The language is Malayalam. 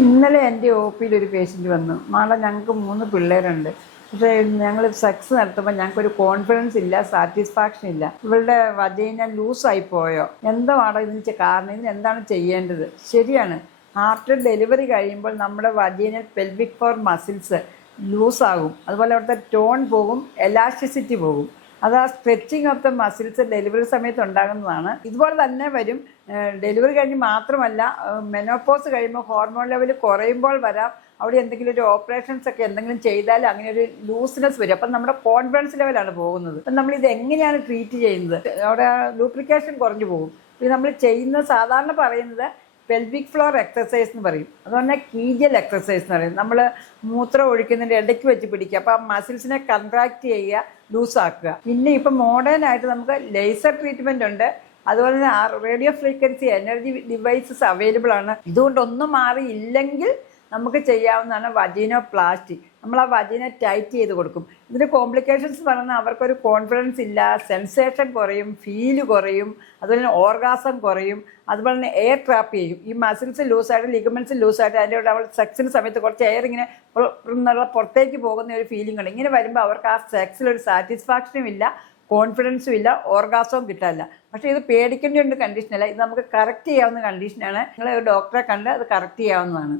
ഇന്നലെ എൻ്റെ ഒ പിയിൽ ഒരു പേഷ്യൻ്റ് വന്നു. നാളെ ഞങ്ങൾക്ക് 3 പിള്ളേരുണ്ട്. പക്ഷേ ഞങ്ങൾ സെക്സ് നടത്തുമ്പോൾ ഞങ്ങൾക്കൊരു കോൺഫിഡൻസ് ഇല്ല, സാറ്റിസ്ഫാക്ഷൻ ഇല്ല. ഇവളുടെ വജൈന ലൂസായി പോയോ, എന്താണ് ഇതിന് കാരണം, ഇതിന് എന്താണ് ചെയ്യേണ്ടത്? ശരിയാണ്, ആഫ്റ്റർ ഡെലിവറി കഴിയുമ്പോൾ നമ്മുടെ വജൈനൽ പെൽവിക് ഫ്ലോർ മസിൽസ് ലൂസാകും. അതുപോലെ അവിടുത്തെ ടോൺ പോകും, എലാസ്റ്റിസിറ്റി പോകും. അത് ആ stretching of the muscles delivery സമയത്ത് ഉണ്ടാകുന്നതാണ്. ഇതുപോലെ തന്നെ വരും. ഡെലിവറി കഴിഞ്ഞ് മാത്രമല്ല, മെനോപോസ് കഴിയുമ്പോൾ ഹോർമോൺ ലെവൽ കുറയുമ്പോൾ വരാം. അവിടെ എന്തെങ്കിലും ഒരു ഓപ്പറേഷൻസ് ഒക്കെ എന്തെങ്കിലും ചെയ്താൽ അങ്ങനെ ഒരു ലൂസ്നെസ് വരും. അപ്പം നമ്മുടെ കോൺഫിഡൻസ് ലെവലാണ് പോകുന്നത്. അപ്പം നമ്മളിത് എങ്ങനെയാണ് ട്രീറ്റ് ചെയ്യുന്നത്? അവിടെ ലൂബ്രിക്കേഷൻ കുറഞ്ഞു പോകും. ഇത് നമ്മൾ ചെയ്യുന്ന സാധാരണ പറയുന്നത് പെൽവിക് ഫ്ലോർ എക്സസൈസ് എന്ന് പറയും. അതുപോലെ കീജൽ എക്സസൈസ് എന്ന് പറയും. നമ്മൾ മൂത്രം ഒഴിക്കുന്നതിൻ്റെ ഇടയ്ക്ക് വെച്ച് പിടിക്കുക, അപ്പോൾ ആ മസിൽസിനെ കൺട്രാക്ട് ചെയ്യുക, ലൂസാക്കുക. പിന്നെ ഇപ്പം മോഡേൺ ആയിട്ട് നമുക്ക് ലേസർ ട്രീറ്റ്മെൻ്റ് ഉണ്ട്. അതുപോലെ തന്നെ radio frequency energy devices available ആണ്. ഇതുകൊണ്ടൊന്നും മാറിയില്ലെങ്കിൽ നമുക്ക് ചെയ്യാവുന്നതാണ് വജീനോപ്ലാസ്റ്റി. നമ്മൾ ആ വജീന ടൈറ്റ് ചെയ്ത് കൊടുക്കും. ഇതിൻ്റെ കോംപ്ലിക്കേഷൻസ് പറഞ്ഞാൽ അവർക്കൊരു കോൺഫിഡൻസ് ഇല്ല, സെൻസേഷൻ കുറയും, ഫീല് കുറയും, അതുപോലെ തന്നെ ഓർഗാസം കുറയും, അതുപോലെ തന്നെ എയർ ട്രാപ്പ് ചെയ്യും. ഈ മസിൽസ് ലൂസായിട്ട്, ലിഗമെൻറ്റ്സ് ലൂസായിട്ട് അതിൻ്റെ കൂടെ അവൾ സെക്സിന് സമയത്ത് കുറച്ച് എയർ ഇങ്ങനെ പുറത്തേക്ക് പോകുന്ന ഒരു ഫീലിംഗ് ഉണ്ട്. ഇങ്ങനെ വരുമ്പോൾ അവർക്ക് ആ സെക്സിലൊരു സാറ്റിസ്ഫാക്ഷനും ഇല്ല, കോൺഫിഡൻസും ഇല്ല, ഓർഗാസവും കിട്ടാനില്ല. പക്ഷേ ഇത് പേടിക്കേണ്ട ഒരു കണ്ടീഷനല്ല, ഇത് നമുക്ക് കറക്റ്റ് ചെയ്യാവുന്ന കണ്ടീഷനാണ്. നിങ്ങൾ ഒരു ഡോക്ടറെ കണ്ട് അത് കറക്റ്റ് ചെയ്യാവുന്നതാണ്.